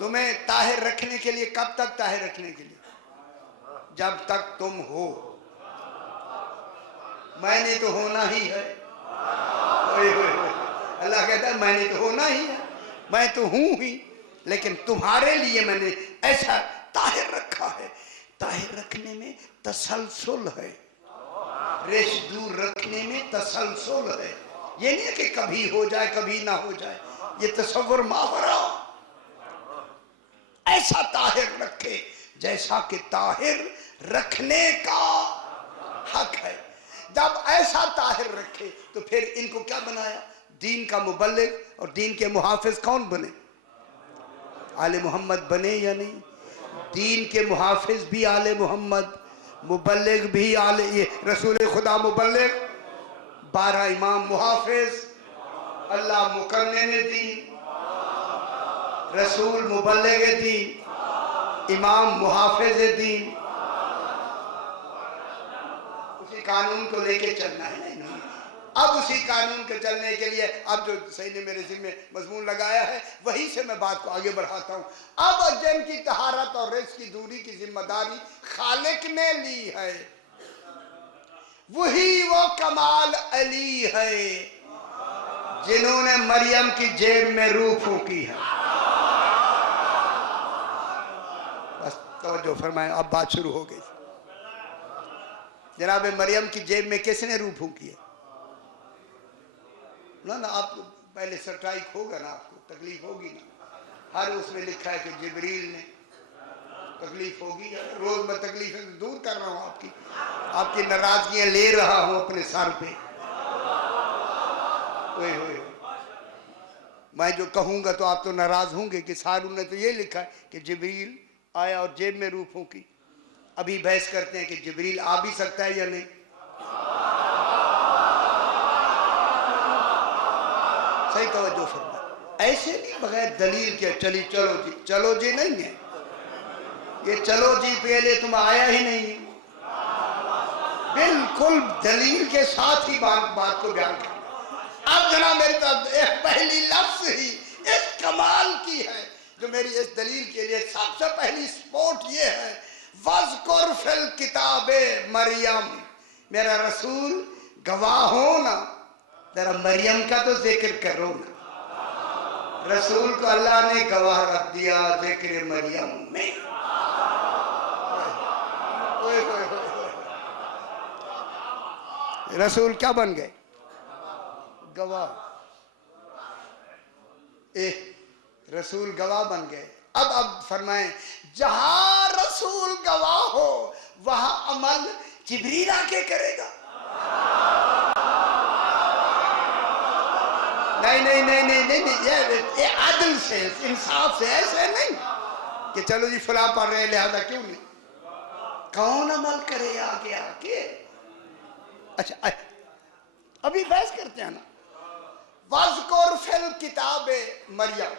तुम्हें ताहिर रखने के लिए, कब तक ताहिर रखने के लिए? जब तक तुम हो। मैंने तो होना ही है। अल्लाह कहता है मैंने तो होना ही है, मैं तो हूं ही, लेकिन तुम्हारे लिए मैंने ऐसा ताहिर रखा है। ताहिर रखने में तसलसल है, रेश दूर रखने में तसलसल है। ये नहीं कि कभी हो जाए कभी ना हो जाए, ये तसव्वुर मावरा। ऐसा ताहिर रखे जैसा कि ताहिर रखने का हक है। जब ऐसा ताहिर रखे तो फिर इनको क्या बनाया? दीन का मुबल्लिग और दीन के मुहाफिज कौन बने? आले मोहम्मद बने या नहीं? दीन के मुहाफिज भी आले मोहम्मद, मुबल्लिग भी आले, ये रसूल खुदा मुबल्लिग, 12 इमाम मुहाफिज, अल्लाह मुकन्निन दीन, रसूल मुबल्लिग दीन, इमाम मुहाफिज दीन। उसी कानून को लेके चलना है ना इन्होंने। अब उसी कानून के चलने के लिए अब जो सही ने मेरे दिल में मजमून लगाया है, वहीं से मैं बात को आगे बढ़ाता हूँ। अब जिन की तहारत और रिज़्क़ की दूरी की जिम्मेदारी खालिक ने ली है, वही वो कमाल अली है जिन्होंने मरियम की जेब में रूह फूंकी है। बस तवज्जो फरमाएं, अब बात शुरू हो गई। जनाब मरियम की जेब में किसने रूह फूंकी है? ना ना, आपको पहले स्ट्राइक होगा ना, आपको तकलीफ होगी ना। हर उसमें लिखा है कि जिब्रील ने, तकलीफ होगी। रोज मैं तकलीफें दूर कर रहा हूँ, आपकी नाराजगियां ले रहा हूँ अपने सर पे। ओए होए, मैं जो कहूंगा तो आप तो नाराज होंगे कि सारू ने तो ये लिखा है कि जिब्रील आया और जेब में रूह फूंकी। अभी बहस करते हैं कि जिब्रील आ भी सकता है या नहीं। सही तवज्जो फरमा। ऐसे नहीं बगैर दलील के चली चलो जी नहीं है ये। चलो जी पहले तुम आया ही नहीं, बिल्कुल दलील के साथ ही बात को बयान कर। अब जना मेरी तरफ पहली लफ्ज ही इस कमाल की है जो मेरी इस दलील के लिए सबसे पहली सपोर्ट ये है, वज़कुर फिल किताबे मरियम। मेरा रसूल गवाह हो ना, जरा मरियम का तो जिक्र करो ना। रसूल को अल्लाह ने गवाह रख दिया जिक्र मरियम में। रसूल क्या बन गए? गवाह। रसूल गवाह बन गए। अब फरमाएं, जहां रसूल गवाह हो वहां अमल जिब्रील आके करेगा। नहीं, ये आदल से, इंसाफ से, ऐसे नहीं कि चलो जी फला पढ़ रहे लिहाजा क्यों नहीं। कौन अमल करे आगे आके? अच्छा अभी बहस करते हैं ना। वज़कुर फिल किताबे मरियम।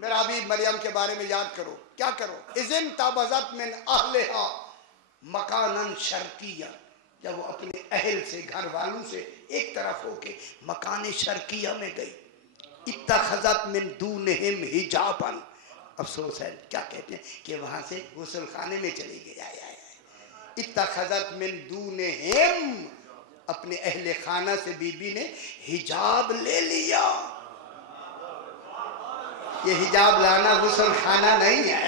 मेरा अभी मरियम के बारे में याद करो। क्या करो? इज़िन तबज़त मिन अहलिहा मकानन शर्किया। जब वो अपने अहल से, घर वालों से एक तरफ होके मकान शर्किया में गई। इत्तखज़त मिन दूनहिम हिजाबन। अफसोस है, क्या कहते हैं कि वहां से गुस्ल खाने में चली गई। इत्तखज़त मिन दूनहिम, अपने अहले खाना से बीबी ने हिजाब ले लिया। ये हिजाब लाना गुस्ल खाना नहीं है।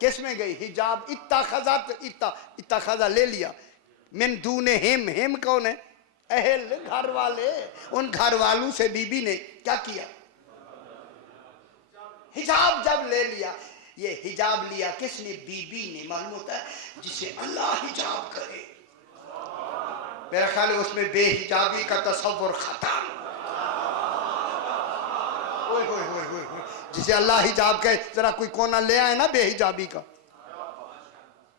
किस में गई? हिजाब। इत्तखज़ा ले लिया। मिन दूनहिम, हिम कौन है? अहल, घर वाले। उन घर वालों से बीबी ने क्या किया? हिजाब जब ले लिया। ये हिजाब लिया किसने? बीबी ने। मालूम होता है जिसे अल्लाह हिजाब करे, मेरा ख्याल है उसमें बेहिजाबी का तसव्वुर खत्म। जिसे अल्लाह हिजाब कहे, जरा कोई कोना ले आए ना बेहिजाबी का।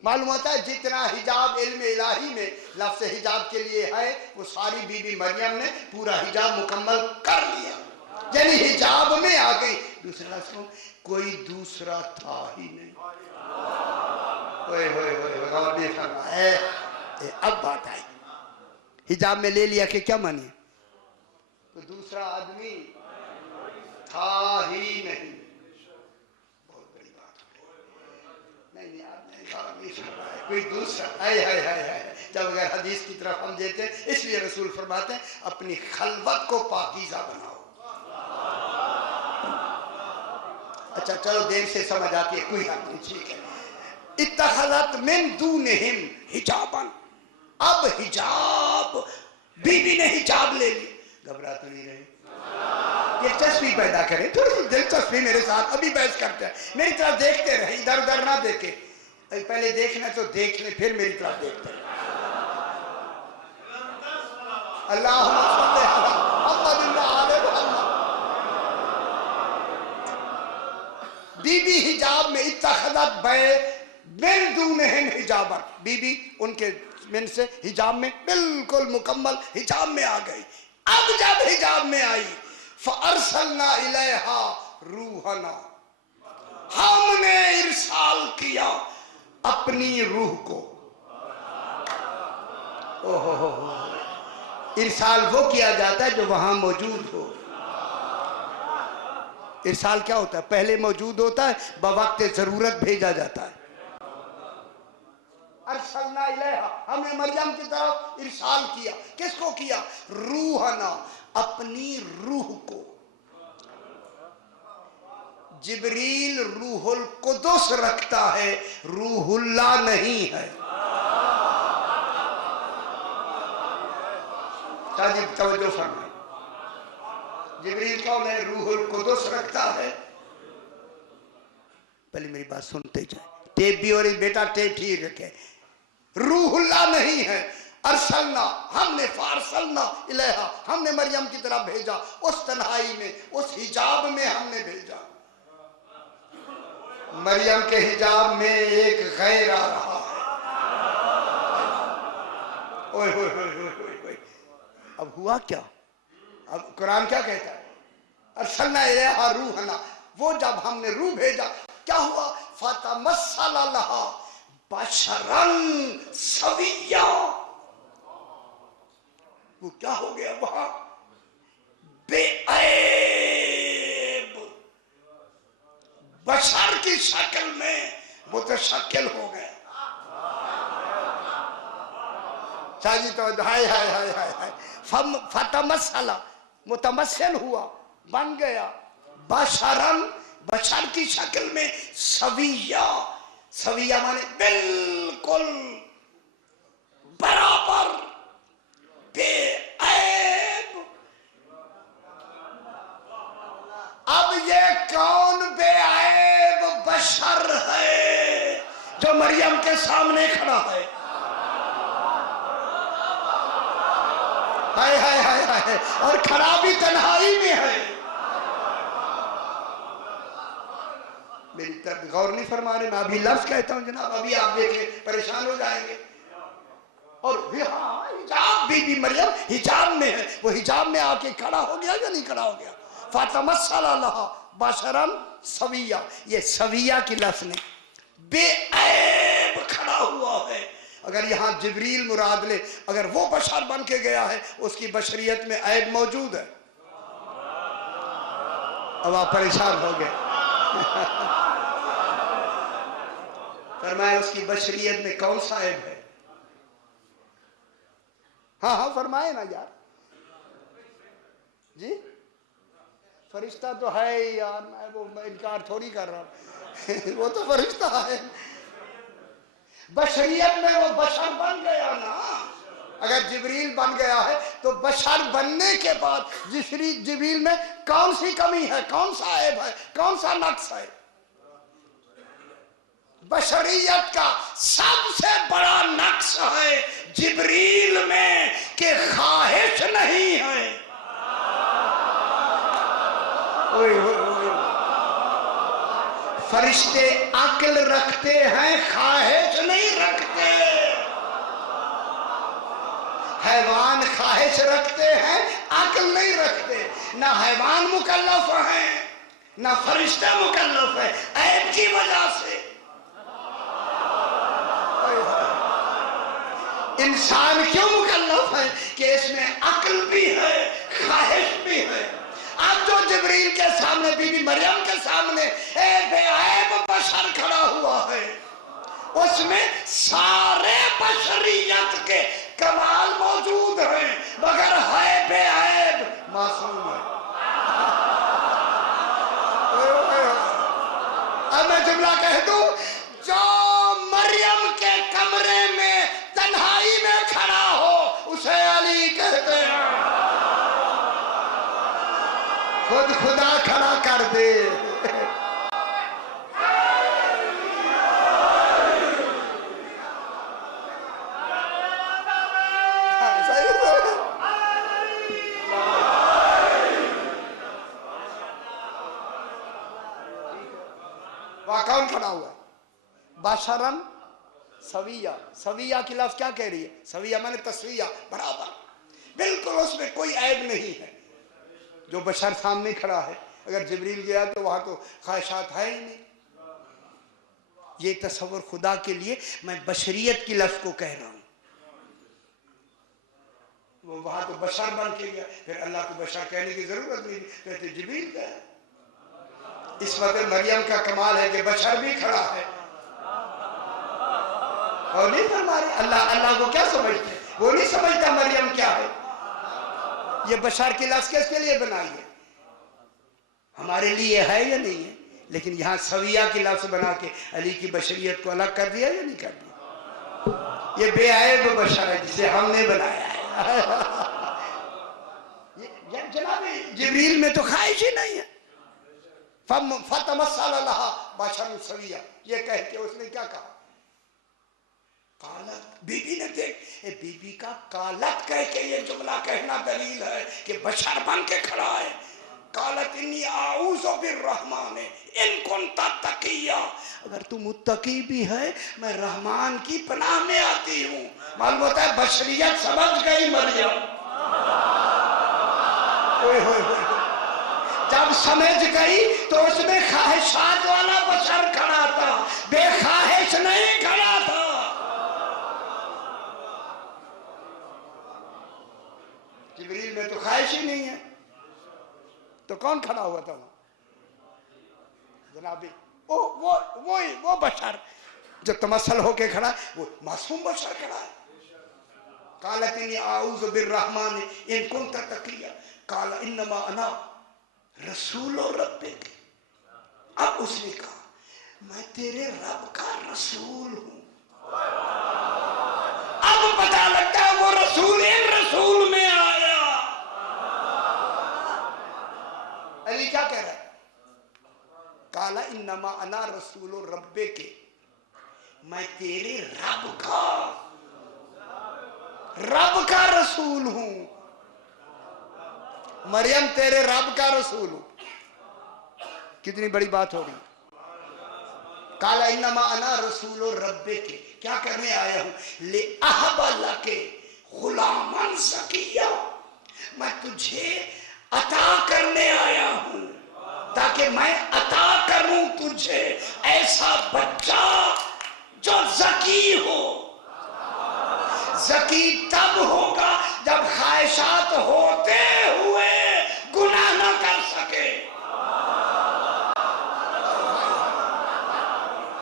मालूम होता है जितना हिजाब इल्म इलाही में लफ्ज़ हिजाब के लिए है, वो सारी बीबी मरियम ने पूरा हिजाब मुकम्मल कर लिया। यानी हिजाब में आ गई। दूसरा लफ्ज़ कोई दूसरा था ही नहीं। अब बात आई, हिजाब में ले लिया कि क्या मानिए? तो दूसरा आदमी था ही नहीं। बहुत बड़ी बात हो गई। नहीं आपने गौर नहीं फरमाया, कोई दूसरा है जब अगर हदीस की तरफ हम देते हैं, इसलिए रसूल फरमाते हैं अपनी खलवत को पाकीज़ा बनाओ। अच्छा चलो देर से समझ आती है, कोई हद नहीं, ठीक है। इत्तखज़त मिन दूनिहिम हिजाबन, अब हिजाब, बीवी ने हिजाब ले ली। घबरा तो नहीं रही? दिलचस्पी पैदा करें, थोड़ी सी दिलचस्पी मेरे साथ। अभी बहस करते हैं, मेरी तरफ देखते रहे, इधर उधर ना देखे। पहले देखना तो देख ले, फिर मेरी तरफ देखते रहे। अल्लाहुम्मा सल्ली अला मुहम्मद व आले मुहम्मद। बीबी हिजाब में इत्तखज़त मिन दूनिहिम हिजाबन, बीबी उनके मिन से हिजाब में बिल्कुल मुकम्मल हिजाब में आ गई। अब जब हिजाब में आई, फ़अरसलना इलैहा रूहना, हमने इरसाल किया अपनी रूह को। ओहो, इरसाल वो किया जाता है जो वहां मौजूद हो। इरसाल क्या होता है? पहले मौजूद होता है, बवक्त जरूरत भेजा जाता है। अरसलना इलैहा, हमने मरियम की तरफ इरसाल किया। किसको किया? रूहना, अपनी रूह को। जिब्रील रूहुल कुदस रखता है, रूहुल्लाह नहीं है। ताजिब तवज्जो फरमाए, जिब्रील कौन है? रूहुल कुदस रखता है। पहले मेरी बात सुनते जाए, टेप भी और बेटा टेप ठीक रखे। रूहुल्लाह नहीं है। अरसलना, हमने फारसलना इलैहा, हमने मरियम की तरफ भेजा, उस तन्हाई में, उस हिजाब में हमने भेजा। मरियम के हिजाब में एक गैर आ रहा है। ओए ओए ओए ओए ओए, अब हुआ क्या? अब कुरान क्या कहता है? अरसलना इलैहा रूहना, वो जब हमने रूह भेजा, क्या हुआ? फतमस्सला लहा बशरन सविय्या, वो क्या हो गया वहां? बेऐब, बशर की शक्ल में मुतशक्किल हो गया। शाजी तो हाय हाय हाय हाय हाय, फतमस्सला, मुतमस्सिल हुआ, बन गया। बशरन, बशर की शक्ल में, सविय्या, सविय्या माने बिल्कुल बराबर, बेऐब। अब ये कौन बेऐब बशर है जो मरियम के सामने खड़ा है? हाय हाय हाय हाय, और खड़ा भी तन्हाई में है। मेरी तरफ गौर नहीं फरमा रहे, मैं अभी लफ्ज कहता हूं जनाब, अभी आप देखें परेशान हो जाएंगे। और हाँ, हिजाब, बीबी मरियम हिजाब में है, वो हिजाब में आके खड़ा हो गया या नहीं खड़ा हो गया? फतमस्सला लहा बशरन सविय्या, ये सविय्या की लफ्ज ने बेऐब खड़ा हुआ है। अगर यहाँ जिब्रील मुराद ले, अगर वो बशर बन के गया है, उसकी बशरियत में ऐब मौजूद है। अब आप परेशान हो गए। फरमाया उसकी बशरियत में कौन सा ऐब है? हाँ हाँ फरमाए ना यार जी। फरिश्ता तो है यार, मैं वो इनकार थोड़ी कर रहा हूं। वो तो फरिश्ता है। बशरियत में वो बशर बन गया ना। अगर जिब्रील बन गया है तो बशर बनने के बाद जिब्रील में कौन सी कमी है, कौन सा ऐब है, कौन सा नक्स है? बशरियत का सबसे बड़ा नक्स है जिब्रील में कि ख्वाहिश नहीं है। ओए ओए ओए, फरिश्ते अक्ल रखते हैं, ख्वाहिश नहीं रखते। हैवान ख्वाहिश रखते हैं, अक्ल नहीं रखते। ना हैवान मुकल्लफ है, ना फरिश्ता मुकल्लफ है, ऐब की वजह से। इंसान क्यों मुकल्लफ है कि इसमें अक्ल भी है, ख्वाहिश भी है। अब जो जिब्रील के सामने, बीबी मरियम के सामने ए बेऐब बशर खड़ा हुआ है, उसमें सारे बशरियत के कमाल मौजूद हैं, मगर है बेऐब, मासूम है। अब मैं जुमला कह दूं, जो मरियम के कमरे में तन्हाई में खड़ा हो उसे अली कहते हैं। खुद खुदा खड़ा कर दे। वहां कौन खड़ा हुआ है? बशरन सविया। सविया की लफ्ज क्या कह रही है? सविया माने तस्विया, बराबर, बिल्कुल उसमें कोई ऐब नहीं है। जो बशर सामने खड़ा है, अगर जिब्रील गया तो वहां तो ख्वाहिशात है ही नहीं। ये तस्वर खुदा के लिए मैं बशरियत की लफ्ज को कह रहा हूं। वो वहां तो बशर बन के गया, फिर अल्लाह को बशर कहने की जरूरत नहीं, कहते जिब्रील का है। इस वक्त मरियम का कमाल है कि बशर भी खड़ा है और नहीं फरमा रहे। अल्लाह को क्या समझते? वो नहीं समझता मरियम क्या है। ये बशर की लफ्ज किसके लिए बनाई है? हमारे लिए है या नहीं है? लेकिन यहाँ सविया की लफ्ज बना के अली की बशरियत को अलग कर दिया या नहीं कर दिया? ये बेऐब बशर है जिसे हमने बनाया है। जनाब जिब्रील में तो ख्वाहिश ही नहीं है। बशर सविया, ये कह के उसने क्या कहा? कालत। बीबी ने देख, बीबी का कालत कह के ये जुमला कहना दलील है कि बशर बन के खड़ा है। कालत इन्नी आऊज़ु बिर्रहमान इन कुंता तकिया, अगर तू मुत्तकी भी है मैं रहमान की पनाह में आती हूँ। मालूम होता है बशरियत समझ गई मरियम। जब समझ गई तो उसमें ख्वाहिशात वाला बशर खड़ा था, बेख्वाहिश नहीं खड़ा था। जिब्रील में तो ख्वाहिश ही नहीं है, तो कौन खड़ा हुआ था जनाबी? वो बशर जो तमसल होके खड़ा, वो मासूम बशर खड़ा है। कालत इन्नी आऊज़ु बिर्रहमान इन कुंता तकिया, काला इन्नमा अना रसूल रब्बिक। अब उसने कहा मैं तेरे रब का रसूल हूं। अब पता लगता है वो रसूल इन रसूल में आया। अली क्या कह रहा है? काला इन्नमा अना रसूल रब्बिक, मैं तेरे रब का रसूल हूं। मरियम तेरे रब का रसूल हूं। कितनी बड़ी बात हो रही। काला इन्नमा अना रसूल रब्बिक, क्या करने आया हूं? ले अहबा लके गुलामन ज़किया, मैं तुझे अता करने आया हूं ताकि मैं अता करूं तुझे ऐसा बच्चा जो ज़की हो। ज़की तब होगा जब ख्वाहिशात होते हुए गुनाह न कर सके।